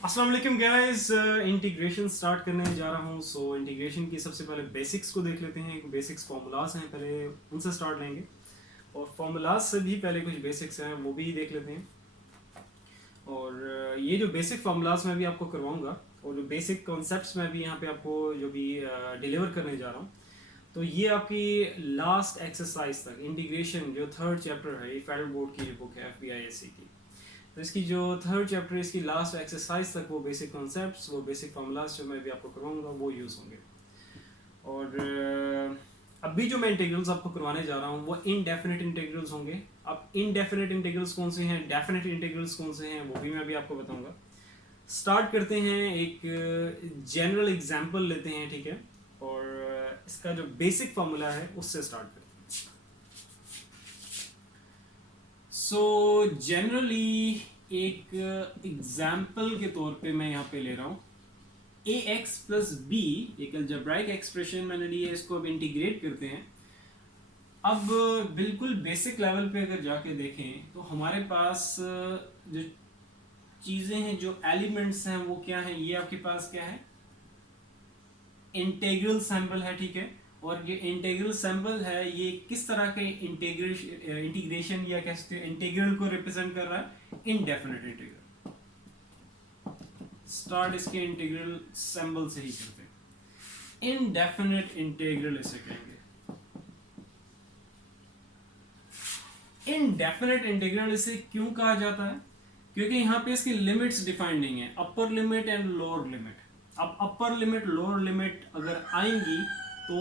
अस्सलाम वालेकुम guys. Integration start करने जा रहा हूँ। सो इंटीग्रेशन की सबसे पहले बेसिक्स को देख लेते हैं। बेसिक्स फार्मूलाज हैं, पहले उनसे स्टार्ट लेंगे और फार्मूलाज से भी पहले कुछ बेसिक्स हैं वो भी देख लेते हैं। और ये जो बेसिक फार्मूलाज मैं भी आपको करवाऊंगा और जो बेसिक कॉन्सेप्ट्स मैं भी यहाँ पे आपको जो भी डिलीवर करने जा रहा हूँ, तो ये आपकी लास्ट एक्सरसाइज तक इंटीग्रेशन जो थर्ड चैप्टर है, ये फेडरल बोर्ड की जो बुक है FBISC की, तो इसकी जो थर्ड चैप्टर है इसकी लास्ट एक्सरसाइज तक वो बेसिक कॉन्सेप्ट्स, वो बेसिक फार्मूलाज जो मैं भी आपको करवाऊंगा वो यूज़ होंगे। और अभी जो मैं इंटीग्रल्स आपको करवाने जा रहा हूँ वो इनडेफिनिट इंटीग्रल्स होंगे। अब इनडेफिनिट इंटीग्रल्स कौन से हैं, डेफिनिट इंटीग्रल्स कौन से हैं, वो भी मैं भी आपको बताऊंगा। स्टार्ट करते हैं, एक जनरल एग्जांपल लेते हैं, ठीक है। और इसका जो बेसिक फार्मूला है उससे स्टार्ट करते हैं। सो जनरली एक एग्जाम्पल के तौर पे मैं यहाँ पे ले रहा हूँ ax प्लस बी, एक अलजेब्राइक एक्सप्रेशन मैंने ली है, इसको अब इंटीग्रेट करते हैं। अब बिल्कुल बेसिक लेवल पे अगर जाके देखें तो हमारे पास जो चीज़ें हैं, जो एलिमेंट्स हैं वो क्या हैं, ये आपके पास क्या है, इंटीग्रल सैंपल है, ठीक है। और ये इंटीग्रल सैंपल है, ये किस तरह के इंटीग्रेशन या कह सकते हैं इंटीग्रल को रिप्रेजेंट कर रहा है, इनडेफिनिट इंटीग्रल। स्टार्ट इसके इंटीग्रल सिंबल से ही करते हैं। इनडेफिनिट इंटीग्रल इसे कहेंगे। इनडेफिनिट इंटीग्रल इसे क्यों कहा जाता है, क्योंकि यहाँ पे इसकी लिमिट्स डिफाइंड नहीं है, upper limit and lower limit. अब अपर लिमिट लोअर लिमिट अगर आएंगी तो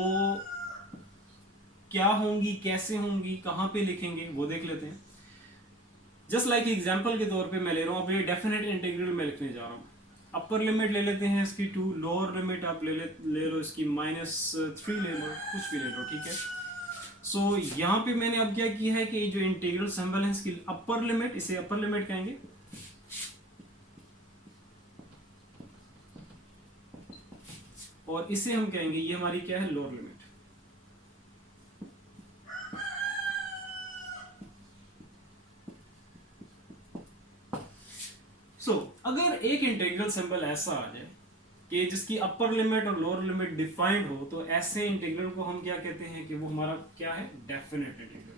क्या होंगी, कैसे होंगी, कहां पे लिखेंगे, वो देख लेते हैं। जस्ट लाइक एग्जांपल के तौर पे मैं ले रहा हूं, अब ये डेफिनेट इंटीग्रल में लिखने जा रहा हूं। अपर लिमिट ले लेते हैं इसकी 2, लोअर लिमिट आप ले लो इसकी -3 ले लो, कुछ भी ले लो, ठीक है। सो यहाँ पे मैंने अब क्या किया है कि जो इंटीग्रल सिंबल है इसकी अपर लिमिट, इसे अपर लिमिट कहेंगे, और इसे हम कहेंगे ये हमारी क्या है, लोअर लिमिट। अगर एक इंटीग्रल सिंबल ऐसा आ जाए कि जिसकी अपर लिमिट और लोअर लिमिट डिफाइंड हो, तो ऐसे इंटीग्रल को हम क्या कहते हैं कि वो हमारा क्या है, डेफिनेट इंटीग्रल।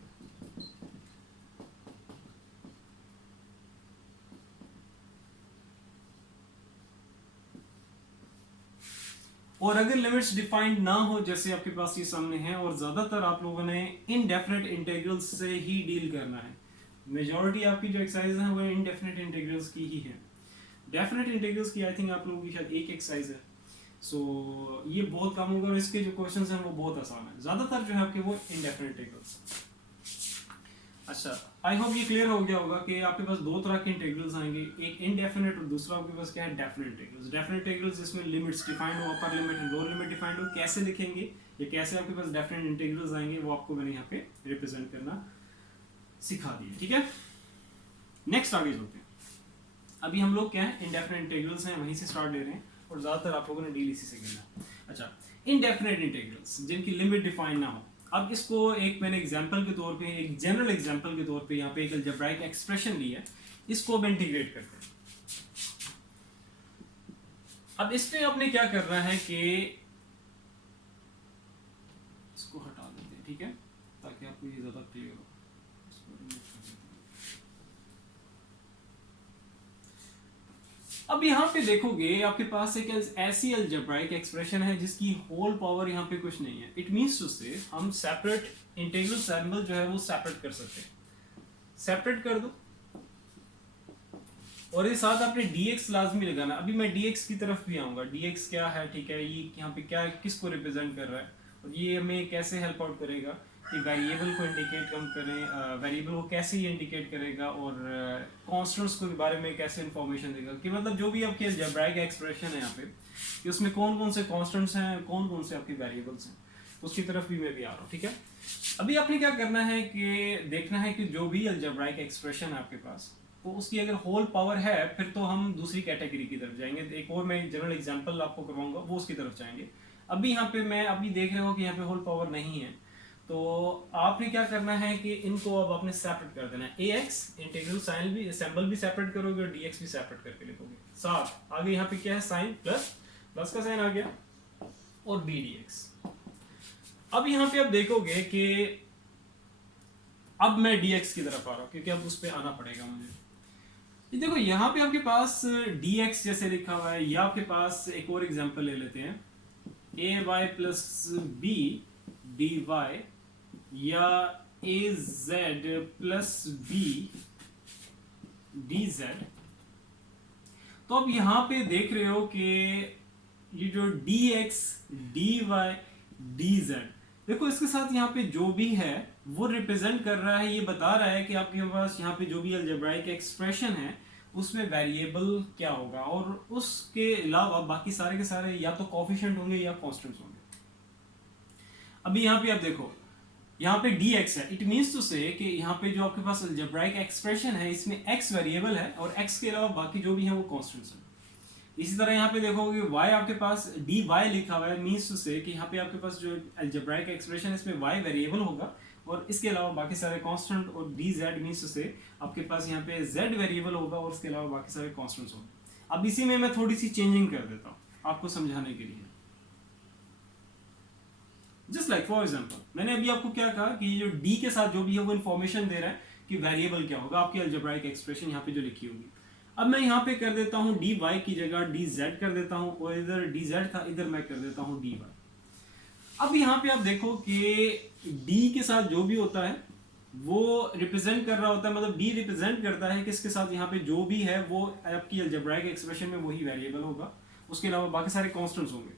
और अगर लिमिट्स डिफाइंड ना हो, जैसे आपके पास ये सामने है, और ज्यादातर आप लोगों ने इनडेफिनेट इंटीग्रल्स से ही डील करना है, मेजॉरिटी आपकी जो एक्सरसाइज है वो इनडेफिनेट इंटीग्रल्स की ही है। डेफिनेट इंटीग्रल्स की आई थिंक आप लोगों की शायद एक एक्सरसाइज है। ये बहुत कम होगा और इसके जो क्वेश्चंस हैं वो बहुत आसान है, ज्यादातर जो है आपके वो इनडेफिनेट इंटीग्रल्स। अच्छा, आई होप ये क्लियर हो गया होगा कि आपके पास दो तरह के इंटीग्रल्स आएंगे, एक इनडेफिनेट और दूसरा आपके पास क्या है, डेफिनेट इंटीग्रल्स। डेफिनेट इंटीग्रल्स जिसमें लिमिट्स डिफाइंड हो, upper limit and lower limit defined हो, कैसे लिखेंगे या कैसे आपके पास डेफिनेट इंटीग्रल्स आएंगे, वो आपको मैंने यहाँ पे रिप्रेजेंट करना सिखा दिया, ठीक है। नेक्स्ट आगे चलते हैं। अभी हम लोग क्या है, इनडेफिनेट इंटीग्रल्स हैं, वहीं से स्टार्ट ले रहे हैं और ज्यादातर आप लोगों ने डील इसी से करना। अच्छा, इनडेफिनेट इंटीग्रल्स जिनकी लिमिट डिफाइन ना हो। अब इसको एक मैंने एग्जांपल के तौर पे, एक जनरल एग्जांपल के तौर पे यहाँ पे एक अलजेब्राइक एक्सप्रेशन ली है, इसको अब इंटीग्रेट करते हैं। अब इस पे आपने क्या करना है कि इसको हटा देते हैं, ठीक है, ताकि आपको ये ज्यादा क्लियर हो। अब यहाँ पे देखोगे आपके पास एक ऐसी अलजेब्राइक एक्सप्रेशन है जिसकी होल पावर यहाँ पे कुछ नहीं है। इट मींस टू से हम सेपरेट इंटीग्रल सिंबल जो है वो सेपरेट कर सकते हैं। सेपरेट कर दो और ये साथ आपने dx लाजमी लगाना। अभी मैं dx की तरफ भी आऊंगा। dx क्या है, ठीक है, ये यहाँ पे क्या किसको रिप्रेजेंट कर रहा है और ये हमें कैसे हेल्प आउट करेगा कि वेरिएबल को इंडिकेट हम करें, वेरिएबल को कैसे ये इंडिकेट करेगा और कॉन्स्टेंट्स के बारे में कैसे इंफॉर्मेशन देगा, कि मतलब जो भी आपकी अलजेब्राइक एक्सप्रेशन है यहाँ पे कि उसमें कौन कौन से कॉन्स्टेंट्स हैं, कौन कौन से आपके वेरिएबल्स हैं, उसकी तरफ भी मैं भी आ रहा हूँ, ठीक है। अभी आपने क्या करना है कि देखना है कि जो भी अलजेब्राइक एक्सप्रेशन है आपके पास, तो उसकी अगर होल पावर है फिर तो हम दूसरी कैटेगरी की तरफ जाएंगे। एक और मैं जनरल एग्जांपल आपको करवाऊंगा, वो उसकी तरफ जाएंगे। अभी यहाँ पे मैं अभी देख रहा हूँ कि यहाँ पे होल पावर नहीं है, तो आपने क्या करना है कि इनको अब आपने सेपरेट कर देना है। ए एक्स इंटीग्रल साइन भी सिंबल भी सेपरेट करोगे और डी एक्स भी सेपरेट करके लिखोगे। साथ आगे यहाँ पे क्या है, साइन प्लस प्लस का साइन आ गया और बी डी एक्स। अब यहाँ पे आप देखोगे कि अब मैं dx की तरफ आ रहा हूं क्योंकि अब उस पर आना पड़ेगा मुझे। ये देखो यहाँ पे आपके पास dx जैसे लिखा हुआ है, या आपके पास एक और एग्जांपल ले लेते हैं, ay plus B D Y, या az plus B D Z. तो अब यहाँ पे देख रहे हो कि ये जो dx dy dz, देखो इसके साथ यहाँ पे जो भी है वो रिप्रेजेंट कर रहा है, ये बता रहा है कि आपके पास यहाँ पे जो भी अलजेब्राइक एक्सप्रेशन है उसमें वेरिएबल क्या होगा, और उसके अलावा बाकी सारे के सारे या तो कोफिशिएंट होंगे या कांस्टेंट्स होंगे। अभी यहाँ पे आप देखो, यहाँ पे dx है, इट मीन्स टू से कि यहाँ पे जो आपके पास अलजेब्राइक एक्सप्रेशन है इसमें x वेरिएबल है और x के अलावा बाकी जो भी है वो कांस्टेंट्स हैं। इसी तरह यहाँ पे देखोगे y आपके पास dy लिखा हुआ है, मीन्स टू से कि यहाँ पे आपके पास जो अलजेब्राइक एक्सप्रेशन है इसमें y वेरिएबल होगा और इसके अलावा बाकी सारे कांस्टेंट, और dz मीन्स टू से आपके पास यहाँ पे z वेरिएबल होगा और इसके अलावा बाकी सारे कांस्टेंट्स होंगे। अब इसी में मैं थोड़ी सी चेंजिंग कर देता हूँ आपको समझाने के लिए। जस्ट लाइक फॉर एग्जाम्पल, मैंने अभी आपको क्या कहा कि जो d के साथ जो भी है वो इन्फॉर्मेशन दे रहा है कि वेरिएबल क्या होगा, आपकी अलजेब्राइक एक्सप्रेशन यहाँ पे जो लिखी होगी। अब मैं यहाँ पे कर देता हूँ dy की जगह dz कर देता हूँ, और इधर dz था इधर मैं कर देता हूँ dy। अब यहाँ पे आप देखो कि d के साथ जो भी होता है वो रिप्रेजेंट कर रहा होता है, मतलब d रिप्रेजेंट करता है कि इसके साथ यहाँ पे जो भी है वो आपकी अलजेब्राइक एक्सप्रेशन में वही वेरिएबल होगा, उसके अलावा बाकी सारे कांस्टेंट्स होंगे।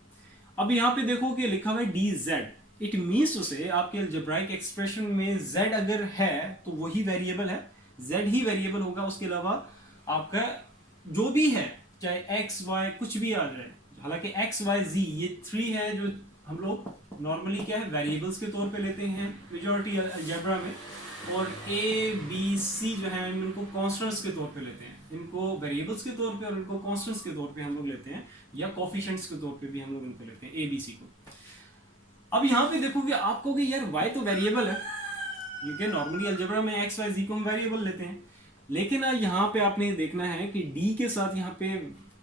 अब यहाँ पे देखो कि लिखा हुआ है dz, इट मीन्स उसे आपके अलजेब्राइक एक्सप्रेशन में z अगर है तो वही वेरिएबल है, z ही वेरिएबल होगा, उसके अलावा आपका जो भी है चाहे x y कुछ भी आ जाए। हालांकि x y z ये 3 है जो हम लोग नॉर्मली क्या है वेरिएबल्स के तौर पे लेते हैं मेजॉरिटी अलजेब्रा में, और a b c जो है इनको कांस्टेंट्स के तौर पे लेते हैं, इनको वेरिएबल्स के तौर पे और इनको कांस्टेंट्स के तौर पे हम लोग लेते हैं, या कोफिशिएंट्स के तौर पे भी हम लोग इनको लेते हैं a b c को। अब यहाँ पे देखोगे आपको कि यार y तो वेरिएबल है, क्योंकि नॉर्मली अलजेब्रा में x y z को हम वेरिएबल लेते हैं, लेकिन यहाँ पे आपने देखना है कि d के साथ यहाँ पे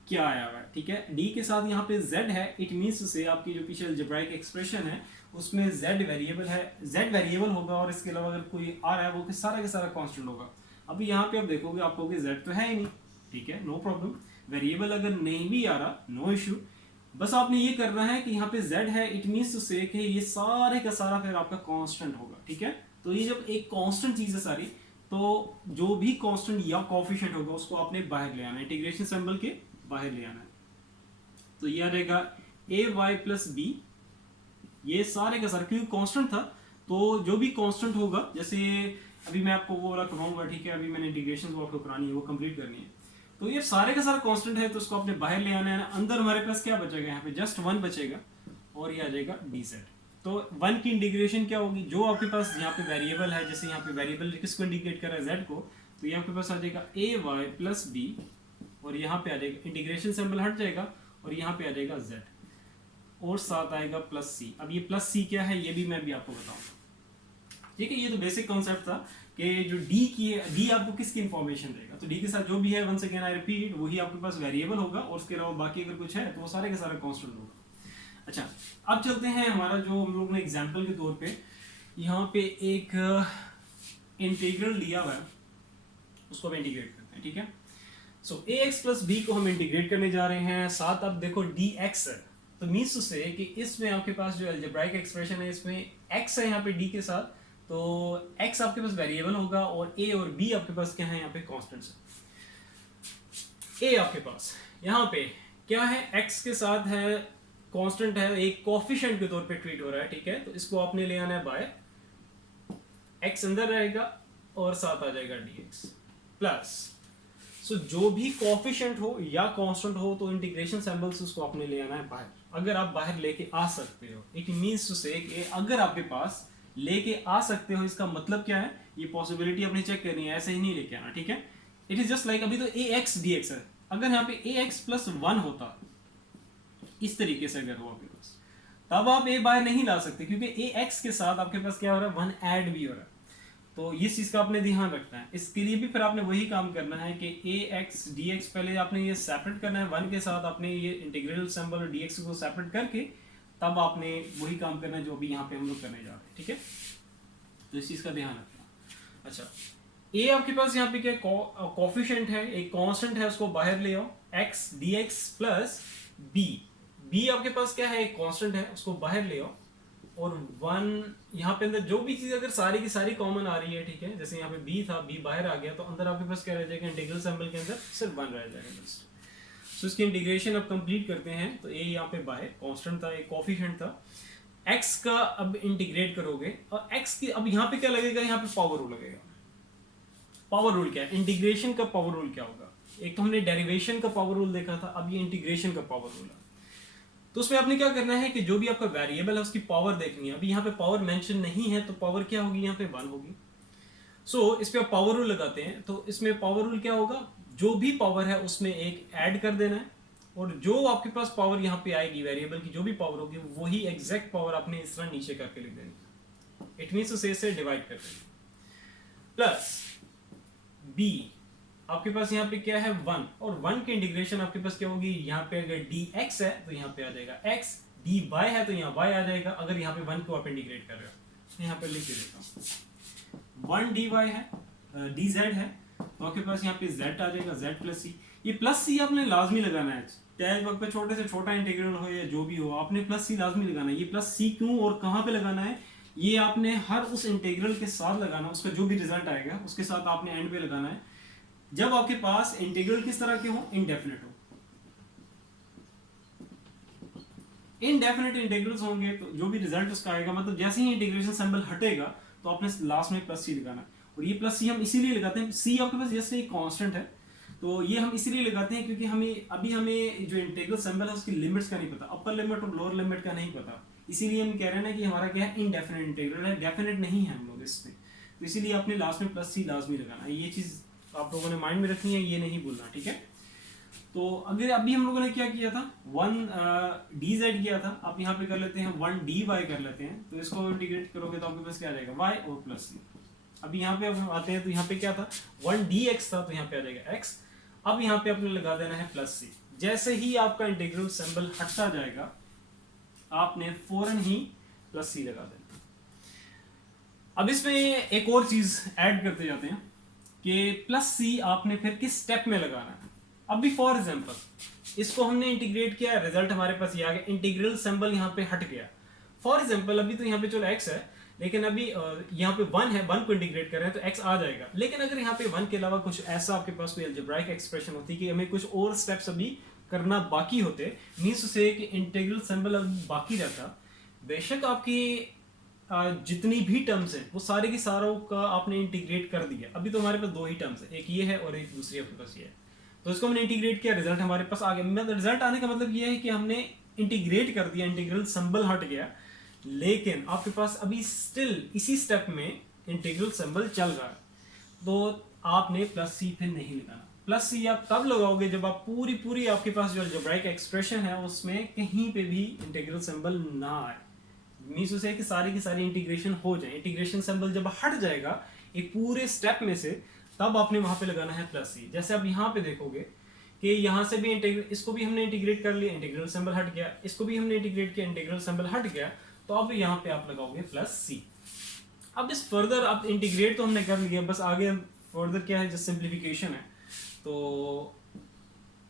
क्या आया हुआ है। ठीक है, d के साथ यहाँ पे z है, इट मीन्स से आपकी जो पीछे अलजेब्राइक एक्सप्रेशन है उसमें z वेरिएबल है, z वेरिएबल होगा और इसके अलावा अगर कोई आ रहा है वो सारा का सारा कांस्टेंट होगा। अभी यहाँ पे आप देखोगे आपको कि z तो है ही नहीं, ठीक है, नो प्रॉब्लम, वेरिएबल अगर नहीं भी आ रहा नो इशू, बस आपने ये करना है कि यहाँ पे z है, इट मीन्स टू से कि ये सारे का सारा फिर आपका कांस्टेंट होगा। ठीक है, तो ये जब एक कांस्टेंट चीज है सारी, तो जो भी कांस्टेंट या कोफिशिएंट होगा उसको आपने बाहर ले आना है, इंटीग्रेशन सिंबल के बाहर ले आना है। तो ये आ जाएगा ए वाई प्लस बी, ये सारे का सारा क्योंकि कांस्टेंट था तो जो भी कांस्टेंट होगा, जैसे अभी मैं आपको वो वाला करवाऊंगा, ठीक है, अभी मैंने इंटीग्रेशन वो आपको करानी है, वो कंप्लीट करनी है, तो ये सारे का सारा कांस्टेंट है तो उसको आपने बाहर ले आना है। अंदर हमारे पास क्या बचेगा, यहाँ पे जस्ट 1 बचेगा और ये आ जाएगा dz। तो 1 की इंटीग्रेशन क्या होगी, जो आपके पास यहाँ पे वेरिएबल है, जैसे यहाँ पे वेरिएबल किसको इंडिकेट कर रहा है z को, तो ये आपके पास आ जाएगा ए वाई प्लस बी, और यहाँ पे आ जाएगा इंटीग्रेशन सिंबल हट जाएगा और यहाँ पे आ जाएगा z, और साथ आएगा प्लस सी। अब ये प्लस सी क्या है ये भी मैं भी आपको बताऊंगा। ठीक है, ये तो बेसिक कॉन्सेप्ट था कि जो d आपको किसकी इंफॉर्मेशन देगा, तो d के साथ जो भी है वंस अगेन आई रिपीट वही आपके पास वेरिएबल होगा, और उसके अलावा बाकी अगर कुछ है तो वो सारे के सारे कांस्टेंट होगा। अच्छा, अब चलते हैं हमारा जो हम लोग ने एग्जांपल के तौर पे यहाँ पे एक इंटीग्रल लिया हुआ है, उसको हम इंटीग्रेट करते हैं। ठीक है, सो ax प्लस b को हम इंटीग्रेट करने जा रहे हैं, साथ अब देखो dx है, तो मीन्स टू से कि इसमें आपके पास जो अलजेब्राइक एक्सप्रेशन है इसमें x है यहाँ पे d के साथ, तो x आपके पास वेरिएबल होगा और a और b आपके पास क्या है यहाँ पे कांस्टेंट्स है। a आपके पास यहाँ पे क्या है, x के साथ है कांस्टेंट है, एक कोफिशिएंट के तौर पे ट्रीट हो रहा है। ठीक है, तो इसको आपने ले आना है बाय, x अंदर रहेगा और साथ आ जाएगा dx प्लस, सो जो भी कोफिशिएंट हो या कांस्टेंट हो तो इंटीग्रेशन सिंबल से उसको आपने ले आना है बाहर। अगर आप बाहर लेके आ सकते हो, इट मींस टू से कि अगर आपके पास लेके आ सकते हो, इसका मतलब क्या है, ये पॉसिबिलिटी अपनी चेक करनी है, ऐसे ही नहीं लेके आना। ठीक है, इट इज जस्ट लाइक अभी तो ax dx है, अगर यहाँ पे ax प्लस 1 होता इस तरीके से अगर हो आपके पास, तब आप ए बाहर नहीं ला सकते, क्योंकि ए एक्स के साथ आपके पास क्या हो रहा है, वन ऐड भी हो रहा है। तो इस चीज़ का आपने ध्यान रखना है। इसके लिए भी फिर आपने वही काम करना है कि ए एक्स डी एक्स पहले आपने ये सेपरेट करना है, वन के साथ आपने ये इंटीग्रल सिंबल और डी एक्स को सेपरेट करके तब आपने वही काम करना है जो अभी यहाँ पे हम लोग करने जा रहे हैं, ठीक है। तो इस चीज़ का ध्यान रखना। अच्छा, ए आपके पास यहाँ पे क्या कोफिशिएंट है, एक कांस्टेंट है, उसको बाहर ले आओ, X D X plus B. B आपके पास क्या है, एक कांस्टेंट है, उसको बाहर ले आओ, और वन यहाँ पे अंदर जो भी चीज़ अगर सारी की सारी कॉमन आ रही है, ठीक है, जैसे यहाँ पे बी था, बी बाहर आ गया, तो अंदर आपके पास क्या रह जाएगा, इंटीग्रल सिंबल के अंदर सिर्फ वन रह जाएगा बस। सो इसकी इंटीग्रेशन अब कंप्लीट करते हैं। तो ए यहाँ पे बाहर कांस्टेंट था, एक कोफिशिएंट था, एक्स का अब इंटीग्रेट करोगे, और एक्स की अब यहाँ पे क्या लगेगा, यहाँ पे पावर रूल लगेगा। पावर रूल क्या है, इंटीग्रेशन का पावर रूल क्या होगा, एक तो हमने डेरिवेशन का पावर रूल देखा था, अब ये इंटीग्रेशन का पावर रूल है। तो उसमें आपने क्या करना है कि जो भी आपका वेरिएबल है उसकी पावर देखनी है। अभी यहाँ पे पावर मेंशन नहीं है, तो पावर क्या होगी, यहाँ पे 1 होगी। सो इस पे आप पावर रूल लगाते हैं, तो इसमें पावर रूल क्या होगा, जो भी पावर है उसमें एक ऐड कर देना है, और जो आपके पास पावर यहाँ पे आएगी वेरिएबल की जो भी पावर होगी वही एग्जैक्ट पावर आपने इस तरह नीचे करके लिख देनी। इट मीन्स उसे इससे डिवाइड कर देनी। प्लस बी आपके पास यहाँ पे क्या है 1, और 1 की इंटीग्रेशन आपके पास क्या होगी, यहाँ पे अगर डी एक्स है तो यहाँ पे आ जाएगा x, डी वाई है तो यहाँ y आ जाएगा, अगर यहाँ पे 1 को आप इंटीग्रेट कर रहे हो। तो यहाँ पे लिख के देता हूँ, 1 डी वाई है, डी जेड है, तो आपके पास यहाँ पे z आ जाएगा, z प्लस सी। ये प्लस सी आपने लाजमी लगाना है, चाहे वक्त पे छोटे से छोटा इंटीग्रल हो या जो भी हो, आपने प्लस सी लाजमी लगाना है। ये प्लस सी क्यों और कहाँ पे लगाना है, ये आपने हर उस इंटीग्रल के साथ लगाना, उसका जो भी रिजल्ट आएगा उसके साथ आपने एंड पे लगाना है, जब आपके पास इंटीग्रल किस तरह के हो, इनडेफिनेट हो। इनडेफिनेट इंटीग्रल्स होंगे तो जो भी रिजल्ट उसका आएगा, मतलब जैसे ही इंटीग्रेशन सिंबल हटेगा तो आपने लास्ट में प्लस सी लगाना है। और ये प्लस सी हम इसीलिए लगाते हैं, सी आपके पास जैसे एक कांस्टेंट है, तो ये हम इसीलिए लगाते हैं क्योंकि हमें जो इंटीग्रल सिंबल है उसकी लिमिट्स का नहीं पता, अपर लिमिट और लोअर लिमिट का नहीं पता, इसीलिए हम कह रहे हैं ना कि हमारा क्या है, इनडेफिनेट इंटीग्रल है, डेफिनेट नहीं है हम लोग इसमें। तो इसीलिए आपने लास्ट में प्लस सी लाजमी लगाना है। ये चीज़ आप लोगों ने माइंड में रखनी है, ये नहीं भूलना, ठीक है। तो अगर अभी हम लोगों ने क्या किया था, 1 डी जेड किया था, आप यहाँ पे कर लेते हैं 1 डी वाई कर लेते हैं, तो इसको इंटीग्रेट करोगे तो आपके पास क्या आ जाएगा, वाई और प्लस सी। अभी यहाँ पे अब आते हैं, तो यहाँ पे क्या था, 1 डी एक्स था, तो यहाँ पे आ जाएगा एक्स। अब यहाँ पे आपने लगा देना है प्लस सी। जैसे ही आपका इंटीग्रल सिंबल हटता जाएगा आपने फौरन ही प्लस सी लगा देना। अब इसमें एक और चीज ऐड करते जाते हैं कि प्लस सी आपने फिर किस स्टेप में लगाना है। अभी फॉर एग्जांपल इसको हमने इंटीग्रेट किया, रिजल्ट हमारे पास ये आ गया, इंटीग्रल सिंबल यहाँ पे हट गया। फॉर एग्जांपल अभी तो यहाँ पे चलो x है, लेकिन अभी यहाँ पे 1 है, 1 को इंटीग्रेट कर रहे हैं तो x आ जाएगा। लेकिन अगर यहाँ पे 1 के अलावा कुछ ऐसा आपके पास कोई अलजेब्राइक एक्सप्रेशन होती कि हमें कुछ और स्टेप्स अभी करना बाकी होते, मीन्स उसे कि इंटीग्रल सिंबल अभी बाकी रहता, बेशक आपकी जितनी भी टर्म्स हैं वो सारे की सारों का आपने इंटीग्रेट कर दिया। अभी तो हमारे पास 2 ही टर्म्स है, एक ये है और एक दूसरी आपके पास ये है, तो इसको हमने इंटीग्रेट किया, रिजल्ट हमारे पास आ गया। मतलब रिजल्ट आने का मतलब ये है कि हमने इंटीग्रेट कर दिया, इंटीग्रल सिंबल हट गया, लेकिन आपके पास अभी स्टिल इसी स्टेप में इंटीग्रल सिंबल चल रहा है, तो आपने प्लस सी फिर नहीं लगाना। प्लस सी आप तब लगाओगे जब आप पूरी आपके पास जो अलजेब्राइक एक्सप्रेशन है उसमें कहीं पे भी इंटीग्रल सिंबल ना आए, मीन्स उसे कि सारी की सारी इंटीग्रेशन हो जाए। इंटीग्रेशन सिंबल जब हट जाएगा एक पूरे स्टेप में से, तब आपने वहां पे लगाना है प्लस सी। जैसे आप यहाँ पे देखोगे कि यहाँ से भी इसको भी हमने इंटीग्रेट कर लिया, इंटीग्रल सिंबल हट गया, इसको भी हमने इंटीग्रेट किया, इंटीग्रल सिंबल हट गया, तो अब यहाँ पे आप लगाओगे प्लस सी। अब इस फर्दर अब इंटीग्रेट तो हमने कर लिया, बस आगे फर्दर क्या है, जस्ट सिंप्लीफिकेशन है। तो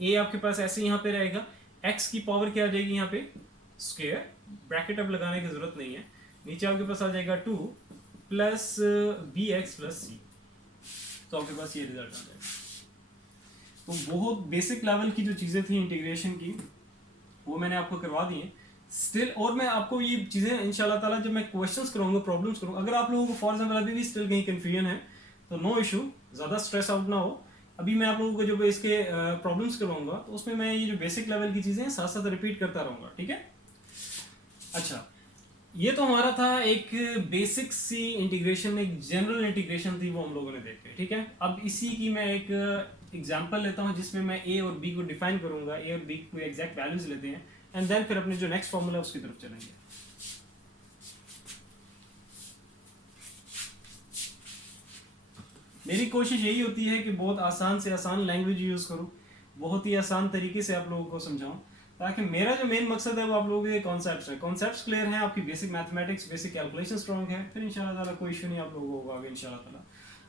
ए आपके पास ऐसे यहाँ पे रहेगा, एक्स की पावर क्या आ जाएगी यहाँ पे, स्क्वायर, ब्रैकेट अब लगाने की जरूरत नहीं है, नीचे आपके पास आ जाएगा 2 प्लस बी एक्स प्लस सी, तो आपके पास ये रिजल्ट आ जाएगा। तो बहुत बेसिक लेवल की जो चीज़ें थी इंटीग्रेशन की वो मैंने आपको करवा दी हैं स्टिल, और मैं आपको ये चीज़ें इंशाल्लाह ताला जब मैं क्वेश्चंस करूँगा, प्रॉब्लम्स करूँगा, अगर आप लोगों को फॉर एग्जाम्पल अभी भी स्टिल कहीं कन्फ्यूजन है तो नो इशू, ज़्यादा स्ट्रेस आउट ना हो। अभी मैं आप लोगों को जब इसके प्रॉब्लम्स करवाऊंगा तो उसमें मैं ये जो बेसिक लेवल की चीज़ें साथ साथ रिपीट करता रहूँगा, ठीक है। अच्छा, ये तो हमारा था एक बेसिक सी इंटीग्रेशन, एक जनरल इंटीग्रेशन थी वो हम लोगों ने देखी, ठीक है। अब इसी की मैं एक एग्जांपल लेता हूँ जिसमें मैं ए और बी को डिफाइन करूंगा, ए और बी को एग्जैक्ट वैल्यूज लेते हैं, एंड देन फिर अपने जो नेक्स्ट फॉर्मूला है उसकी तरफ चलेंगे। मेरी कोशिश यही होती है कि बहुत आसान से आसान लैंग्वेज यूज करूं, बहुत ही आसान तरीके से आप लोगों को समझाऊं, ताकि मेरा जो मेन मकसद है वो आप लोगों के कॉन्सेप्ट्स है, कॉन्सेप्ट्स क्लियर हैं, आपकी basic mathematics basic calculation strong है, फिर इंशाल्लाह ताला कोई इशू नहीं आप लोगों को आगे इंशाल्लाह ताला।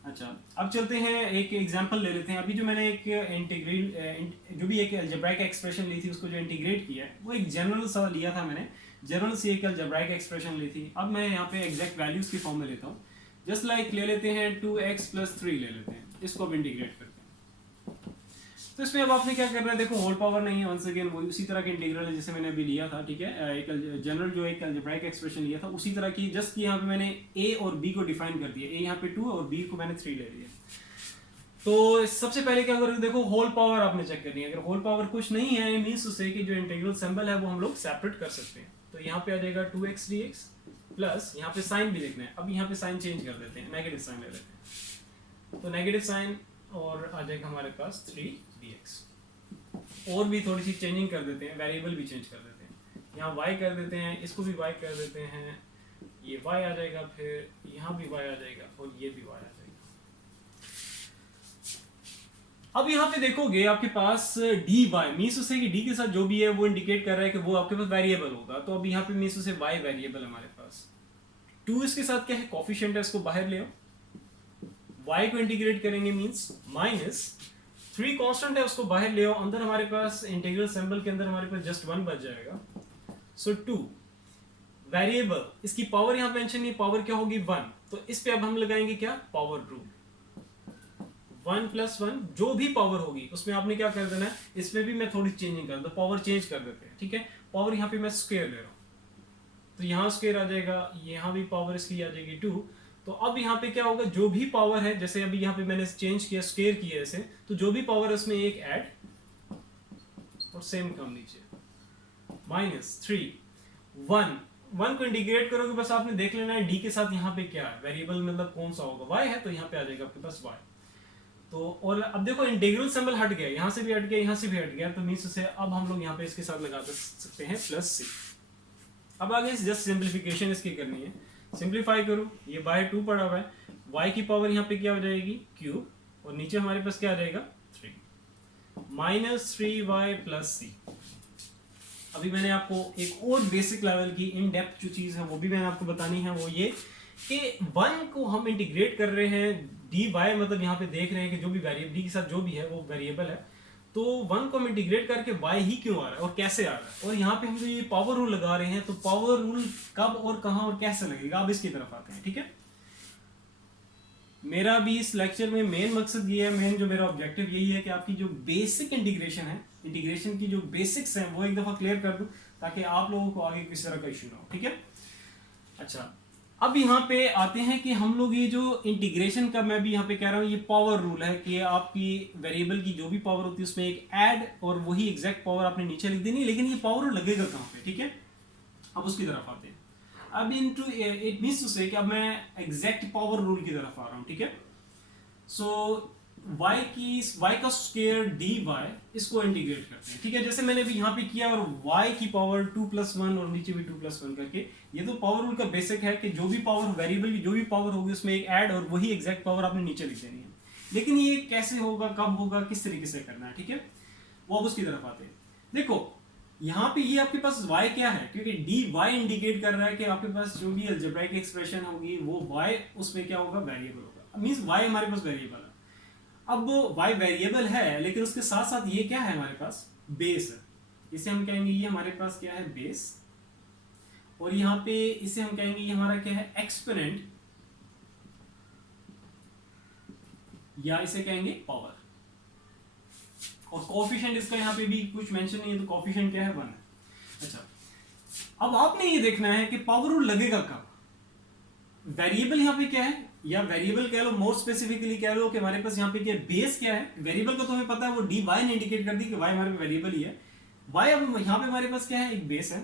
अच्छा, अब चलते हैं एक एग्जांपल ले लेते हैं। अभी जो मैंने एक इंटीग्रेट जो भी एक अलजेब्राइक एक्सप्रेशन ली थी उसको जो इंटीग्रेट किया है वो एक जनरल सा लिया था मैंने, जनरल सी एक अलजेब्राइक एक्सप्रेशन ली थी। अब मैं यहाँ पे एग्जैक्ट वैल्यूज की फॉर्म में लेता हूँ। जस्ट लाइक ले लेते हैं 2x + 3 ले लेते हैं, इसको अब इंटीग्रेट करते हैं। तो इसमें अब आपने क्या करना है, देखो होल पावर नहीं है, वंस अगेन वो उसी तरह का इंटीग्रल है जैसे मैंने अभी लिया था, ठीक है, एक जनरल जो एक अलजेब्राइक एक्सप्रेशन लिया था उसी तरह की, जस्ट कि यहाँ पे मैंने a और b को डिफाइन कर दिया, a यहाँ पे 2 और b को मैंने 3 ले लिया। तो सबसे पहले क्या करोगे, देखो होल पावर आपने चेक करनी है। अगर होल पावर कुछ नहीं है मीन्स उससे कि जो इंटीग्रल सिंबल है वो हम लोग सेपरेट कर सकते हैं। तो यहाँ पे आ जाएगा 2x dx प्लस यहाँ पे साइन भी देखना है। अब यहाँ पे साइन चेंज कर देते हैं, नेगेटिव साइन ले लेते हैं, तो नेगेटिव साइन और आ जाएगा हमारे पास 3dx। और भी थोड़ी सी चेंजिंग कर देते हैं, वेरिएबल भी चेंज कर देते हैं, यहाँ y कर देते हैं, इसको भी y कर देते हैं, ये y आ जाएगा, फिर यहाँ भी y आ जाएगा और ये भी y आ जाएगा। अब यहाँ पे देखोगे आपके पास dy मीन्स उससे कि d के साथ जो भी है वो इंडिकेट कर रहा है कि वो आपके पास वेरिएबल होगा। तो अब यहाँ पे मीन्स उसे y वेरिएबल हमारे पास, 2 इसके साथ क्या है, कोफिशिएंट है, इसको बाहर ले आओ, y को इंटीग्रेट करेंगे मीन्स -3 कांस्टेंट है उसको बाहर ले आओ, अंदर हमारे पास इंटीग्रल सिंबल के अंदर हमारे पास जस्ट 1 बच जाएगा। सो 2 वेरिएबल, इसकी पावर यहाँ मेंशन नहीं, पावर क्या होगी 1, तो इस पे अब हम लगाएंगे क्या, पावर रूल, 1 + 1 जो भी पावर होगी उसमें आपने क्या कर देना है, इसमें भी मैं थोड़ी चेंजिंग कर दूं, पावर चेंज कर देते हैं, ठीक है। पावर यहाँ पे मैं स्क्वायर ले रहा हूँ, तो यहाँ स्क्वायर आ जाएगा, यहाँ भी पावर इसकी आ जाएगी 2। तो अब यहाँ पे क्या होगा, जो भी पावर है, जैसे अभी यहाँ पे मैंने चेंज किया, स्क्वायर किया ऐसे, तो जो भी पावर है उसमें एक ऐड और सेम कम नीचे, -3 1 को इंटीग्रेट करोगे, बस आपने देख लेना है डी के साथ यहाँ पे क्या है, वेरिएबल मतलब कौन सा होगा, y है, तो यहाँ पे आ जाएगा आपके पास y। तो और अब देखो इंटीग्रल सिंबल हट गया, यहाँ से भी हट गया, यहाँ से भी हट गया, तो मीन्स उसे अब हम लोग यहाँ पे इसके साथ लगा सकते हैं +c। अब आगे जस्ट सिंप्लीफिकेशन इसकी करनी है, सिंप्लीफाई करो, ये बाय 2 पड़ा हुआ है, y की पावर यहाँ पे क्या हो जाएगी क्यूब, और नीचे हमारे पास क्या आ जाएगा 3 -3y + c। अभी मैंने आपको एक और बेसिक लेवल की इन डेप्थ जो चीज है वो भी मैंने आपको बतानी है, वो ये कि 1 को हम इंटीग्रेट कर रहे हैं, dy मतलब यहाँ पे देख रहे हैं कि जो भी वेरिएबल डी के साथ जो भी है वो वेरिएबल है, तो 1 को हम इंटीग्रेट करके y ही क्यों आ रहा है और कैसे आ रहा है, और यहाँ पे हम जो ये पावर रूल लगा रहे हैं, तो पावर रूल कब और कहां और कैसे लगेगा, अब इसकी तरफ आते हैं, ठीक है। मेरा भी इस लेक्चर में मेन मकसद ये है, मेन जो मेरा ऑब्जेक्टिव यही है कि आपकी जो बेसिक इंटीग्रेशन है, इंटीग्रेशन की जो बेसिक्स हैं वो एक दफा क्लियर कर दूं, ताकि आप लोगों को आगे किसी तरह का इशू ना हो, ठीक है। अच्छा, अब यहाँ पे आते हैं कि हम लोग ये जो इंटीग्रेशन का मैं भी यहाँ पे कह रहा हूँ, ये पावर रूल है कि आपकी वेरिएबल की जो भी पावर होती है उसमें एक ऐड और वही एग्जैक्ट पावर आपने नीचे लिख देनी, लेकिन ये पावर रूल लगेगा कहाँ पे, ठीक है। अब उसकी तरफ आते हैं, अब इनटू इट मींस टू से कि अब मैं एग्जैक्ट पावर रूल की तरफ आ रहा हूँ, ठीक है। सो y का स्क्वायर dy इसको इंटीग्रेट करते हैं, ठीक है, जैसे मैंने अभी यहाँ पे किया, और y की पावर 2 + 1 और नीचे भी 2 + 1 करके, ये तो पावर रूल का बेसिक है कि जो भी पावर वेरिएबल की जो भी पावर होगी उसमें एक ऐड और वही एग्जैक्ट पावर आपने नीचे लिख देनी है। लेकिन ये कैसे होगा, कब होगा, किस तरीके से करना है, ठीक है, वो अब उसकी तरफ आते हैं। देखो यहाँ पे ये आपके पास y क्या है, क्योंकि dy इंडिकेट कर रहा है कि आपके पास जो भी अलजेब्राइक एक्सप्रेशन होगी वो y उसमें क्या होगा, वेरिएबल होगा, मींस y हमारे पास वेरिएबल है। अब y वेरिएबल है, लेकिन उसके साथ साथ ये क्या है हमारे पास, बेस है, इसे हम कहेंगे ये हमारे पास क्या है, बेस, और यहाँ पे इसे हम कहेंगे ये हमारा क्या है, एक्सपोनेंट, या इसे कहेंगे पावर, और कोफिशिएंट इसका यहाँ पे भी कुछ मेंशन नहीं है, तो कोफिशिएंट क्या है, 1 है। अच्छा, अब आपने ये देखना है कि पावर रूल लगेगा कब, वेरिएबल यहाँ पे क्या है, या वेरिएबल कह लो, मोर स्पेसिफिकली कह लो कि हमारे पास यहाँ पे क्या बेस क्या है, वेरिएबल को तो हमें पता है, वो dy ने इंडिकेट कर दी कि y हमारे वेरिएबल ही है, y अब यहाँ पे हमारे पास क्या है, एक बेस है।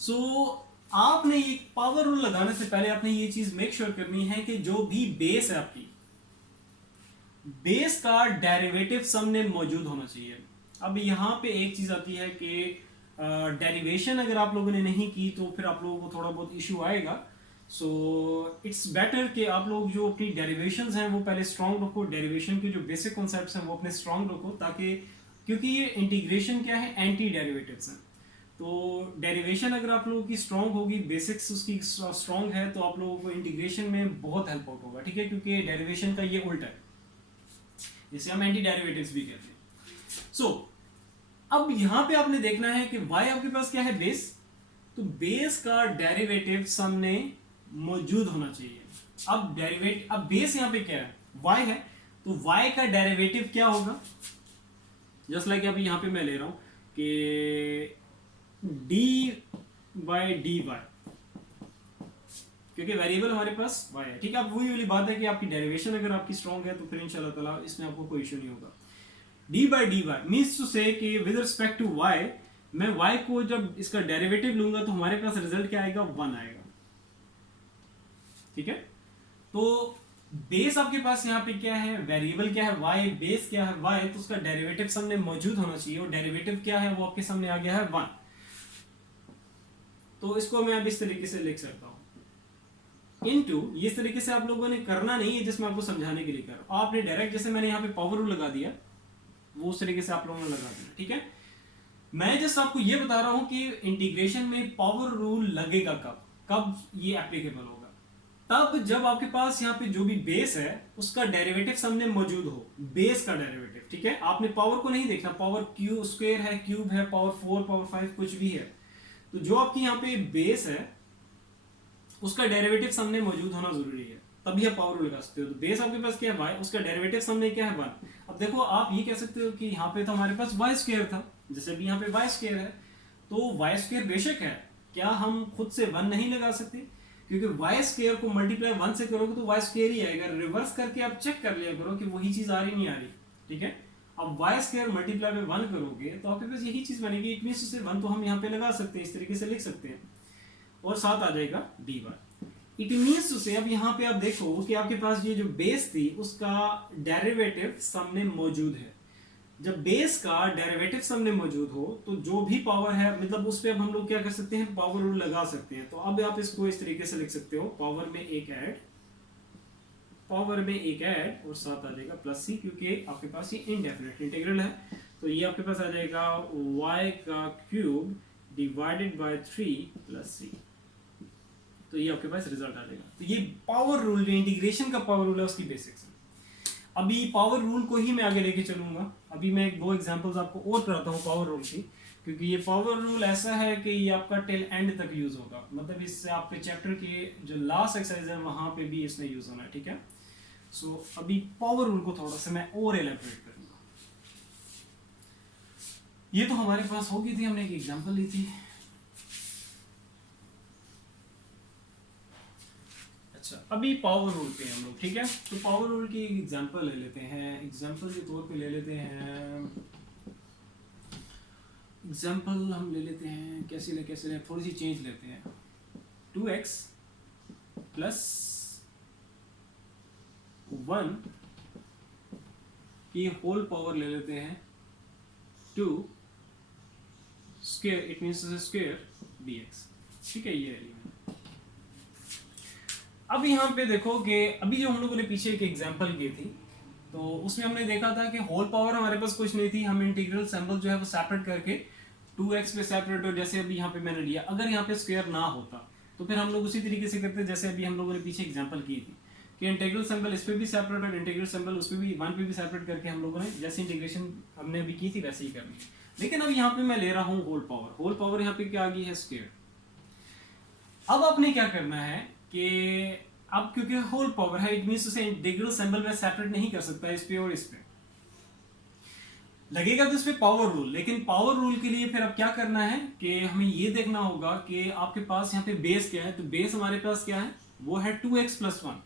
सो आपने ये पावर रूल लगाने से पहले आपने ये चीज मेक श्योर करनी है कि जो भी बेस है आपकी, बेस का डेरिवेटिव सामने मौजूद होना चाहिए। अब यहाँ पे एक चीज आती है कि डेरिवेशन अगर आप लोगों ने नहीं की तो फिर आप लोगों को थोड़ा बहुत इशू आएगा। सो इट्स बेटर कि आप लोग जो अपनी डेरिवेशंस हैं वो पहले स्ट्रॉन्ग रखो, डेरिवेशन के जो बेसिक कॉन्सेप्ट्स हैं वो अपने स्ट्रॉन्ग रखो, ताकि क्योंकि ये इंटीग्रेशन क्या है, एंटी डेरिवेटिव्स हैं। तो डेरिवेशन अगर आप लोगों की स्ट्रॉन्ग होगी, बेसिक्स उसकी स्ट्रॉन्ग है, तो आप लोगों को इंटीग्रेशन में बहुत हेल्प आउट होगा, ठीक है, क्योंकि डेरिवेशन का ये उल्टा है, जिसे हम एंटी डेरिवेटिव्स भी कहते हैं। सो अब यहां पे आपने देखना है कि y आपके पास क्या है, बेस, तो बेस का डेरिवेटिव सामने मौजूद होना चाहिए। अब बेस यहां पे क्या है, y है, तो y का डेरिवेटिव क्या होगा, जस्ट लाइक अभी यहां पे मैं ले रहा हूं कि dy, क्योंकि वेरिएबल हमारे पास y है, ठीक है। अब वही वाली बात है कि आपकी डेरिवेशन अगर आपकी स्ट्रॉन्ग है तो फिर इंशाल्लाह ताला इसमें आपको कोई इशू नहीं होगा। dy मीन्स टू से कि विद रिस्पेक्ट टू y, मैं y को जब इसका डेरिवेटिव लूंगा तो हमारे पास रिजल्ट क्या आएगा, 1 आएगा, ठीक है। तो बेस आपके पास यहाँ पे क्या है, वेरिएबल क्या है y, बेस क्या है y, तो उसका डेरिवेटिव सामने मौजूद होना चाहिए, और डेरिवेटिव क्या है वो आपके सामने आ गया है 1। तो इसको मैं अब इस तरीके से लिख सकता हूं, इनटू, इस तरीके से आप लोगों ने करना नहीं है, जिसमें आपको समझाने के लिए कर रहा हूं। आपने डायरेक्ट जैसे मैंने यहाँ पे पावर रूल लगा दिया, वो उस तरीके से आप लोगों ने लगा दिया, ठीक है। मैं जस्ट आपको ये बता रहा हूं कि इंटीग्रेशन में पावर रूल लगेगा कब कब ये एप्लीकेबल होगा, तब जब आपके पास यहाँ पे जो भी बेस है उसका डेरिवेटिव सामने मौजूद हो, बेस का डेरिवेटिव, ठीक है। आपने पावर को नहीं देखना, पावर क्यू स्क्वायर है, क्यूब है, पावर 4, पावर 5 कुछ भी है, तो जो आपकी यहाँ पे बेस है उसका डेरिवेटिव सामने मौजूद होना जरूरी है, तभी आप पावर लगा सकते हो। तो बेस आपके पास क्या है y, उसका डेरिवेटिव सामने क्या है 1। अब देखो आप ये कह सकते हो कि यहाँ पे तो हमारे पास y स्क्वायर था, जैसे भी यहाँ पे y स्क्वायर है, तो y स्क्वायर बेशक है, क्या हम खुद से 1 नहीं लगा सकते, क्योंकि y स्क्वायर को मल्टीप्लाई 1 से करोगे तो y स्क्वायर ही आएगा। रिवर्स करके आप चेक कर लिया करो कि वही चीज आ रही नहीं आ रही, ठीक है। अब y स्क्वायर मल्टीप्लाई में 1 करोगे तो आपके पास यही चीज बनेगी, इट मींस से 1 तो हम यहाँ पे लगा सकते हैं, इस तरीके से लिख सकते हैं, और साथ आ जाएगा dy। इट मींस से अब यहाँ पे आप देखो कि आपके पास ये जो बेस थी उसका डेरिवेटिव सामने मौजूद है। जब बेस का डेरिवेटिव सामने मौजूद हो तो जो भी पावर है, मतलब उस पे अब हम लोग क्या कर सकते हैं, पावर रूल लगा सकते हैं। तो अब आप इसको इस तरीके से लिख सकते हो, पावर में एक ऐड और साथ आ जाएगा प्लस सी, क्योंकि आपके पास ये इनडेफिनेट इंटीग्रल है, तो ये आपके पास आ जाएगा y का क्यूब डिवाइडेड बाय 3 प्लस सी, तो ये आपके पास रिजल्ट आ जाएगा। तो ये पावर रूल, जो इंटीग्रेशन का पावर रूल है उसकी बेसिक्स है। अभी पावर रूल को ही मैं आगे लेके चलूंगा, अभी मैं 2 एग्जांपल्स आपको और कराता हूँ पावर रूल की, क्योंकि ये पावर रूल ऐसा है कि ये आपका टिल एंड तक यूज होगा, मतलब इससे आपके चैप्टर के जो लास्ट एक्सरसाइज है वहां पे भी इसमें यूज होना है, ठीक है। सो अभी पावर रूल को थोड़ा सा मैं और एलेबरेट करूंगा। ये तो हमारे पास हो गई थी, हमने एक एग्जाम्पल ली थी। अच्छा, अभी पावर रूल पे हम लोग, ठीक है। तो पावर रूल की एक एग्जांपल ले लेते हैं, एग्जांपल के तौर पे ले लेते हैं, एग्जांपल हम ले लेते हैं, कैसे ले थोड़ी सी चेंज लेते हैं, 2x प्लस 1 की होल पावर ले लेते हैं 2 square, it means square dx, ठीक है। ये एलिमेंट अब यहाँ पे देखो कि अभी जो हम लोगों ने पीछे एक एग्जांपल की थी, तो उसमें हमने देखा था कि होल पावर हमारे पास कुछ नहीं थी, हम इंटीग्रल सिंबल जो है वो सेपरेट करके 2x पे सेपरेट, और जैसे अभी यहाँ पे मैंने लिया, अगर यहाँ पे स्क्वायर ना होता तो फिर हम लोग उसी तरीके से करते जैसे अभी हम लोगों ने पीछे एग्जाम्पल की थी कि इंटीग्रल सिंबल इस पे भी सेपरेट और इंटीग्रल सिंबल उस पे भी 1 पे भी सेपरेट करके हम लोगों ने जैसे इंटीग्रेशन हमने अभी की थी वैसे ही करनी है। लेकिन अब यहाँ पे मैं ले रहा हूँ होल पावर यहाँ पे क्या आ गई है, स्क्वायर। अब आपने क्या करना है कि अब क्योंकि होल पावर है, इट मींस उसे इंटीग्रल सिंबल में सेपरेट नहीं कर सकता, इस पे और इस पे लगेगा तो इस पे पावर रूल। लेकिन पावर रूल के लिए फिर अब क्या करना है कि हमें ये देखना होगा कि आपके पास यहाँ पे बेस क्या है, तो बेस हमारे पास क्या है, वो है 2x प्लस 1।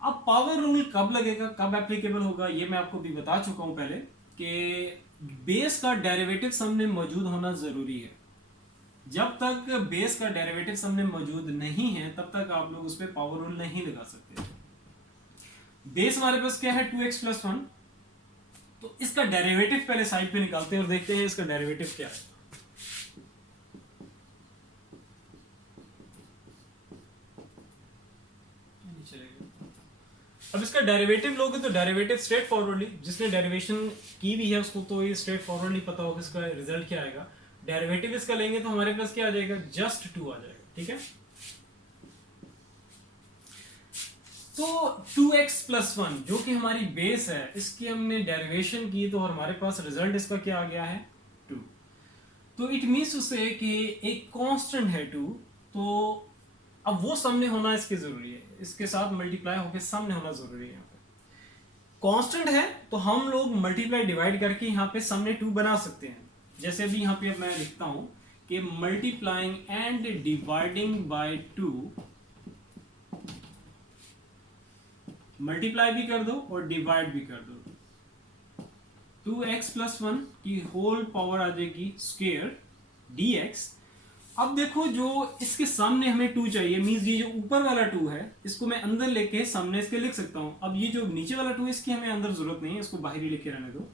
अब पावर रूल कब लगेगा, कब एप्लीकेबल होगा, ये मैं आपको भी बता चुका हूं पहले कि बेस का डेरिवेटिव सामने मौजूद होना जरूरी है। जब तक बेस का डेरिवेटिव सामने मौजूद नहीं है तब तक आप लोग उस पर पावर रूल नहीं लगा सकते। बेस हमारे पास क्या है, 2x प्लस 1, तो इसका डेरिवेटिव पहले साइड पे निकालते हैं और देखते हैं इसका डेरिवेटिव क्या है। अब इसका डेरिवेटिव लोगे तो डेरिवेटिव स्ट्रेट फॉरवर्डली, जिसने डेरिवेशन की भी है उसको तो ये स्ट्रेट फॉरवर्डली पता होगा इसका रिजल्ट क्या आएगा। डेरिवेटिव इसका लेंगे तो हमारे पास क्या आ जाएगा, जस्ट 2 आ जाएगा, ठीक है। तो 2x प्लस 1 जो कि हमारी बेस है, इसकी हमने डेरिवेशन की तो हमारे पास रिजल्ट इसका क्या आ गया है, 2। तो इट मीन्स उससे कि एक कांस्टेंट है 2, तो अब वो सामने होना इसके जरूरी है, इसके साथ मल्टीप्लाई होकर सामने होना जरूरी है। यहाँ पे कांस्टेंट है तो हम लोग मल्टीप्लाई डिवाइड करके यहाँ पे सामने 2 बना सकते हैं। जैसे अभी यहाँ पे मैं लिखता हूं कि multiplying and dividing by 2, multiply भी कर दो और डिवाइड भी कर दो। 2x प्लस 1 की होल पावर आ जाएगी स्क्वायर dx। अब देखो जो इसके सामने हमें 2 चाहिए, मींस ये जो ऊपर वाला 2 है इसको मैं अंदर लेके सामने इसके लिख सकता हूं। अब ये जो नीचे वाला 2 है इसकी हमें अंदर जरूरत नहीं है, इसको बाहर ही लिखे रहने दो।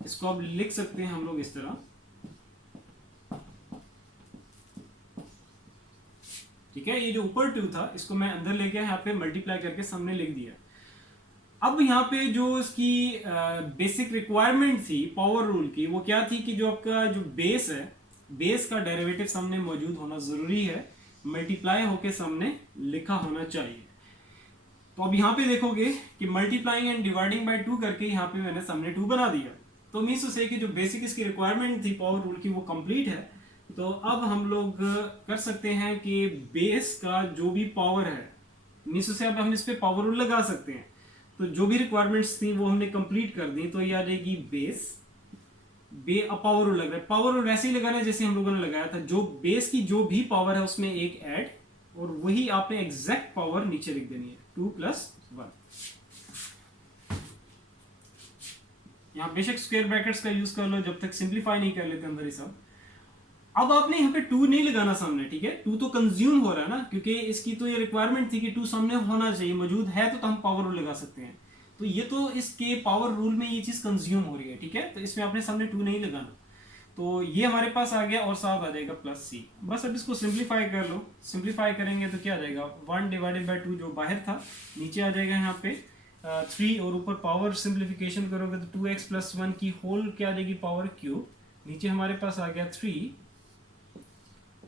इसको अब लिख सकते हैं हम लोग इस तरह, ठीक है। ये जो ऊपर 2 था इसको मैं अंदर लेके यहाँ पे मल्टीप्लाई करके सामने लिख दिया। अब यहाँ पे जो इसकी बेसिक रिक्वायरमेंट थी पावर रूल की, वो क्या थी कि जो आपका जो बेस है, बेस का डेरिवेटिव सामने मौजूद होना जरूरी है, मल्टीप्लाई होके सामने लिखा होना चाहिए। तो अब यहाँ पे देखोगे कि मल्टीप्लाइंग एंड डिवाइडिंग बाय 2 करके यहाँ पे मैंने सामने 2 बना दिया। तो मीन्स से कि जो बेसिक इसकी रिक्वायरमेंट थी पावर रूल की वो कंप्लीट है। तो अब हम लोग कर सकते हैं कि बेस का जो भी पावर है, मीन्स से अब हम इस पे पावर रूल लगा सकते हैं। तो जो भी रिक्वायरमेंट्स थी वो हमने कंप्लीट कर दी, तो ये आ जाएगी बेस पावर रूल लग रहा है। पावर रूल वैसे ही लगाना है जैसे हम लोगों ने लगाया था, जो बेस की जो भी पावर है उसमें एक ऐड, और वही आपने एग्जैक्ट पावर नीचे लिख देनी है, 2 प्लस 1। यहां बेशक स्क्वायर ब्रैकेट्स का यूज कर लो जब तक सिंप्लीफाई नहीं कर लेते अंदर ही सब। अब आपने यहाँ पे 2 नहीं लगाना सामने, ठीक है। 2 तो कंज्यूम हो रहा है ना, क्योंकि इसकी तो ये रिक्वायरमेंट थी कि 2 सामने होना चाहिए, मौजूद है तो हम पावर रूल लगा सकते हैं। तो ये तो इसके पावर रूल में ये चीज कंज्यूम हो रही है, ठीक है। तो इसमें आपने सामने 2 नहीं लगाना। तो ये हमारे पास आ गया और साथ आ जाएगा प्लस c। बस अब इसको सिंप्लीफाई कर लो। सिंप्लीफाई करेंगे तो क्या आ जाएगा, 1 डिवाइडेड बाई 2 जो बाहर था नीचे आ जाएगा यहाँ पे 3, और ऊपर पावर सिंप्लीफिकेशन करोगे तो 2x प्लस 1 की होल क्या आ जाएगी, पावर क्यूब। नीचे हमारे पास आ गया 3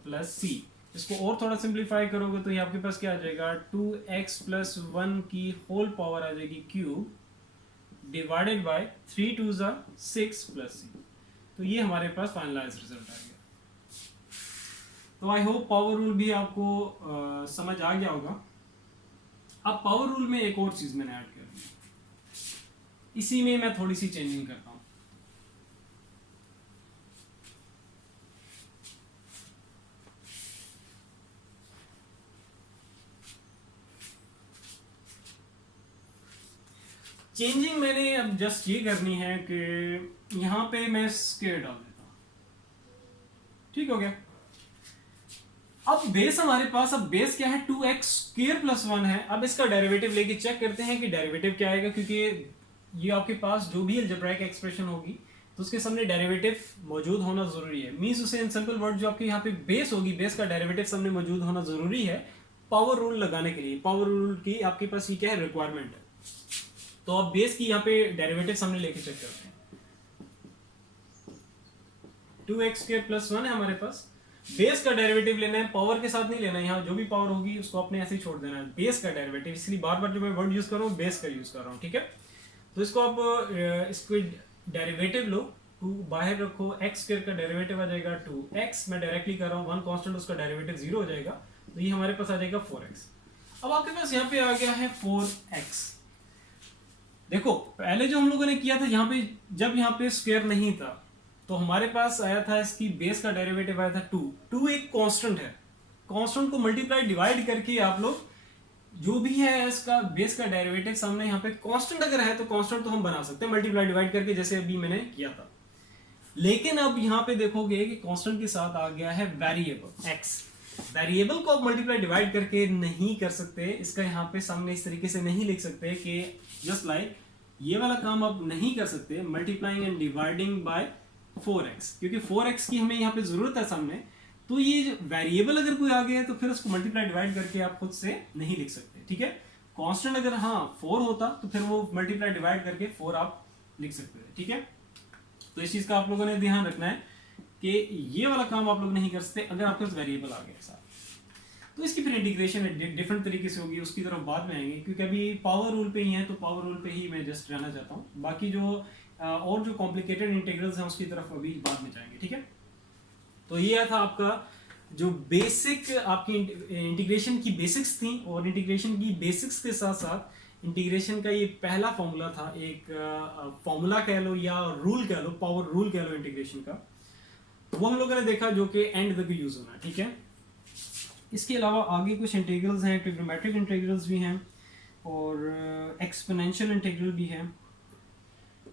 प्लस सी। इसको और थोड़ा सिंप्लीफाई करोगे तो ये आपके पास क्या आ जाएगा, 2x प्लस 1 की होल पावर आ जाएगी क्यूब डिवाइडेड बाय 3 2 6 प्लस सी। तो ये हमारे पास फाइनलाइज रिजल्ट आ गया। तो आई होप पावर रूल भी आपको समझ आ गया होगा। अब पावर रूल में एक और चीज मैंने ऐड कर दी, इसी में मैं थोड़ी सी चेंजिंग करता हूं। चेंजिंग मैंने अब जस्ट ये करनी है कि यहां पे मैं स्क्वायर डाल देता हूं, ठीक हो गया। अब बेस हमारे पास, अब बेस क्या है, 2x स्क्वायर प्लस 1 है। अब इसका डेरिवेटिव लेके चेक करते हैं कि डेरिवेटिव क्या आएगा, क्योंकि ये आपके पास जो भी अलजेब्राइक एक्सप्रेशन होगी तो उसके सामने डेरिवेटिव मौजूद होना जरूरी है। मींस उसे इन सिंपल वर्ड जो आपके यहाँ पे बेस होगी, बेस का डेरिवेटिव सामने मौजूद होना जरूरी है पावर रूल लगाने के लिए। पावर रूल की आपके पास ये क्या है, रिक्वायरमेंट है। तो अब बेस की यहाँ पे डेरिवेटिव सामने लेके चेक करते हैं। 2x स्क्वायर प्लस 1 है हमारे पास। बेस का डेरिवेटिव लेना है, पावर के साथ नहीं लेना है। यहाँ जो भी पावर होगी उसको आपने ऐसे ही छोड़ देना है। बेस का डेरिवेटिव, इसलिए बार बार जो मैं वर्ड यूज कर रहा हूँ बेस का यूज कर रहा हूँ, ठीक है। तो इसको आप इसको डेरिवेटिव लो, 2 बाहर रखो, x स्क्वायर का डेरिवेटिव आ जाएगा 2x, मैं डायरेक्टली कर रहा हूँ 1 कांस्टेंट, उसका डेरिवेटिव 0 हो जाएगा। तो ये हमारे पास आ जाएगा 4x। अब आपके पास यहाँ पे आ गया है 4x। देखो पहले जो हम लोगों ने किया था, यहाँ पे जब यहाँ पे स्क्वायर नहीं था तो हमारे पास आया था, इसकी बेस का डेरिवेटिव आया था 2। 2 एक कांस्टेंट है, कांस्टेंट को मल्टीप्लाई डिवाइड करके आप लोग जो भी है इसका बेस का डेरिवेटिव सामने यहाँ पे कांस्टेंट अगर है तो कांस्टेंट तो हम बना सकते हैं मल्टीप्लाई डिवाइड करके, जैसे अभी मैंने किया था। लेकिन अब यहाँ पे देखोगे कि कांस्टेंट के साथ आ गया है वेरिएबल x। वेरिएबल को आप मल्टीप्लाई डिवाइड करके नहीं कर सकते, इसका यहाँ पे सामने इस तरीके से नहीं लिख सकते कि जस्ट लाइक ये वाला काम आप नहीं कर सकते multiplying and dividing by 4x, क्योंकि 4x की हमें यहाँ पे जरूरत है सामने। तो ये वेरिएबल अगर कोई आ गया है तो फिर उसको मल्टीप्लाई डिवाइड करके आप खुद से नहीं लिख सकते, ठीक है। कांस्टेंट अगर हाँ 4 होता तो फिर वो मल्टीप्लाई डिवाइड करके 4 आप लिख सकते थे, ठीक है। तो इस चीज का आप लोगों ने ध्यान रखना है कि ये वाला काम आप लोग नहीं कर सकते अगर आपके पास वेरिएबल आ गया साथ। तो इसकी फिर इंटीग्रेशन डिफरेंट तरीके से होगी, उसकी तरफ बाद में आएंगे, क्योंकि अभी पावर रूल पे ही है तो पावर रूल पे ही मैं जस्ट रहना चाहता हूँ। बाकी जो और जो कॉम्प्लिकेटेड इंटीग्रल्स हैं उसकी तरफ अभी बाद में जाएंगे, ठीक है। तो ये था आपका जो बेसिक आपकी इंटीग्रेशन की बेसिक्स थी, और इंटीग्रेशन की बेसिक्स के साथ साथ इंटीग्रेशन का ये पहला फॉर्मूला था, एक फॉर्मूला कह लो या रूल कह लो, पावर रूल कह लो इंटीग्रेशन का, वो हम लोगों ने देखा जो कि एंड तक यूज होना है, ठीक है। इसके अलावा आगे कुछ इंटीग्रल्स हैं, ट्रिग्नोमेट्रिक इंटीग्रल्स भी हैं और एक्सपोनेंशियल इंटीग्रल भी है।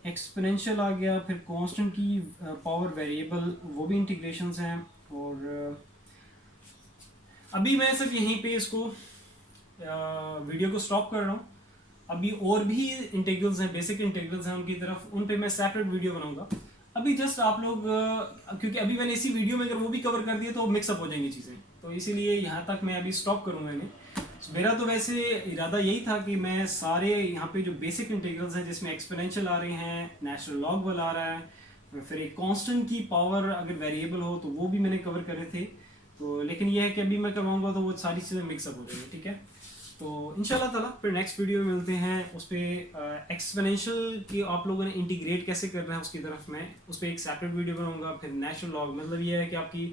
एक्सपोनेंशियल आ गया, फिर कांस्टेंट की पावर वेरिएबल, वो भी इंटीग्रेशंस हैं। और अभी मैं सिर्फ यहीं पे इसको वीडियो को स्टॉप कर रहा हूँ। अभी और भी इंटीग्रल्स हैं, बेसिक इंटीग्रल्स हैं, उनकी तरफ उन पे मैं सेपरेट वीडियो बनाऊंगा। अभी जस्ट आप लोग क्योंकि अभी मैंने इसी वीडियो में अगर वो भी कवर कर दिया तो मिक्सअप हो जाएंगी चीज़ें, तो इसीलिए यहाँ तक मैं अभी स्टॉप करूँगा इन्हें। मेरा तो वैसे इरादा यही था कि मैं सारे यहाँ पे जो बेसिक इंटीग्रल्स हैं जिसमें एक्सपोनेंशियल आ रहे हैं, नेचुरल लॉग आ रहा है, फिर एक कांस्टेंट की पावर अगर वेरिएबल हो तो वो भी मैंने कवर करे थे। तो लेकिन ये है कि अभी मैं करवाऊंगा तो वो सारी चीज़ें मिक्सअप हो जाएंगी, ठीक है। तो इंशाल्लाह ताला फिर नेक्स्ट वीडियो में मिलते हैं, उस पर एक्सपोनेंशियल की आप लोगों ने इंटीग्रेट कैसे करना है उसकी तरफ मैं उस पर एक सेपरेट वीडियो बनाऊंगा। फिर नेचुरल लॉग मतलब ये है कि आपकी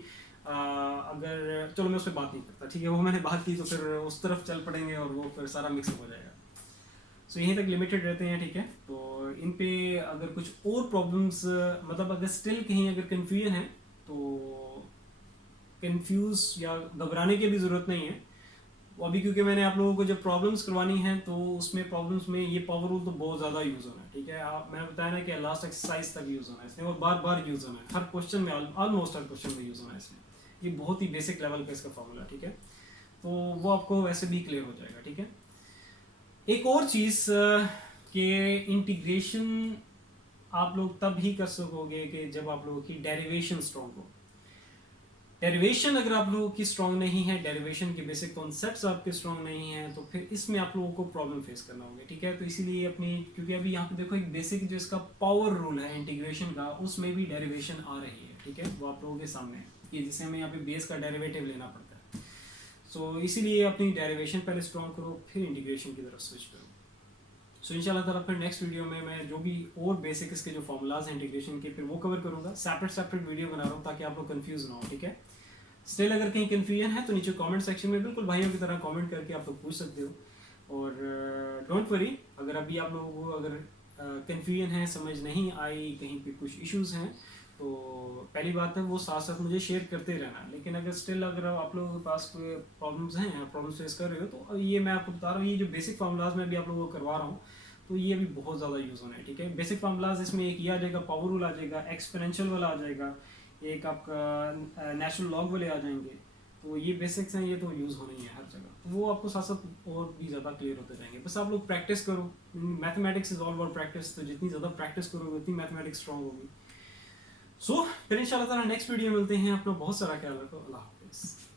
अगर चलो मैं उस पर बात नहीं करता, ठीक है, वो मैंने बात की तो फिर उस तरफ चल पड़ेंगे और वो फिर सारा मिक्सअप हो जाएगा। सो यहीं तक लिमिटेड रहते हैं, ठीक है। तो इन पे अगर कुछ और प्रॉब्लम्स मतलब अगर स्टिल कहीं अगर कन्फ्यूजन है तो कंफ्यूज या घबराने की भी ज़रूरत नहीं है। अभी क्योंकि मैंने आप लोगों को जब प्रॉब्लम्स करवानी है तो उसमें प्रॉब्लम्स में ये पावर रूल तो बहुत ज़्यादा यूज़ होना है, ठीक है। आप मैंने बताया ना कि लास्ट एक्सरसाइज तक यूज़ होना है इसमें, और बार बार यूज़ होना है, हर क्वेश्चन में ऑलमोस्ट हर क्वेश्चन में यूज़ होना है इसमें। ये बहुत ही बेसिक लेवल का इसका फॉर्मूला, ठीक है। तो वो आपको वैसे भी क्लियर हो जाएगा, ठीक है। एक और चीज़ कि इंटीग्रेशन आप लोग तब ही कर सकोगे कि जब आप लोगों की डेरिवेशन स्ट्रॉन्ग हो। डेरिवेशन अगर आप लोगों की स्ट्रॉन्ग नहीं है, डेरिवेशन के बेसिक कॉन्सेप्ट्स आपके स्ट्रॉन्ग नहीं हैं, तो फिर इसमें आप लोगों को प्रॉब्लम फेस करना होगा, ठीक है। तो इसीलिए अपनी क्योंकि अभी यहाँ पे देखो एक बेसिक जो इसका पावर रूल है इंटीग्रेशन का, उसमें भी डेरिवेशन आ रही है, ठीक है, वो आप लोगों के सामने है कि जिसे हमें यहाँ पे बेस का डेरिवेटिव लेना पड़ता है। सो इसीलिए अपनी डेरिवेशन पहले स्ट्रॉन्ग करो, फिर इंटीग्रेशन की तरफ स्विच करो। सो इंशाल्लाह ताला फिर नेक्स्ट वीडियो में मैं जो भी और बेसिक इसके जो फॉर्मूलाज हैं इंटीग्रेशन के फिर वो कवर करूँगा। सेपरेट वीडियो बना रहा हूँ ताकि आप लोग कंफ्यूज ना हो, ठीक है। स्टिल अगर कहीं कन्फ्यूजन है तो नीचे कमेंट सेक्शन में बिल्कुल भाइयों की तरह कमेंट करके आप लोग पूछ सकते हो। और डोंट वरी, अगर अभी आप लोगों को अगर कन्फ्यूजन है, समझ नहीं आई, कहीं पे कुछ इश्यूज हैं, तो पहली बात है वो साथ साथ मुझे शेयर करते रहना। लेकिन अगर स्टिल अगर आप लोगों के पास कोई प्रॉब्लम्स हैं, प्रॉब्लम्स फेस कर रहे हो, तो ये मैं आपको बता रहा हूँ, ये जो बेसिक फार्मूलाज मैं भी आप लोगों को करवा रहा हूँ तो ये अभी बहुत ज़्यादा यूज़ होना है, ठीक है। बेसिक फार्मूलाज इसमें एक ये आ जाएगा, पावर रूल आ जाएगा, एक्सपोनेंशियल वाला आ जाएगा, एक आपका नेचुरल लॉग वाले आ जाएंगे। तो ये बेसिक्स हैं, ये तो यूज़ होने ही है हर जगह, तो वो आपको साथ साथ और भी ज़्यादा क्लियर होते जाएंगे। बस आप लोग प्रैक्टिस करो, mathematics is all about practice, तो जितनी ज़्यादा प्रैक्टिस करोगे उतनी मैथमेटिक्स स्ट्रॉन्ग होगी। सो फिर इंशाल्लाह ताला नेक्स्ट वीडियो मिलते हैं। अपना बहुत सारा ख्याल रखो। अल्लाह हाफिज़।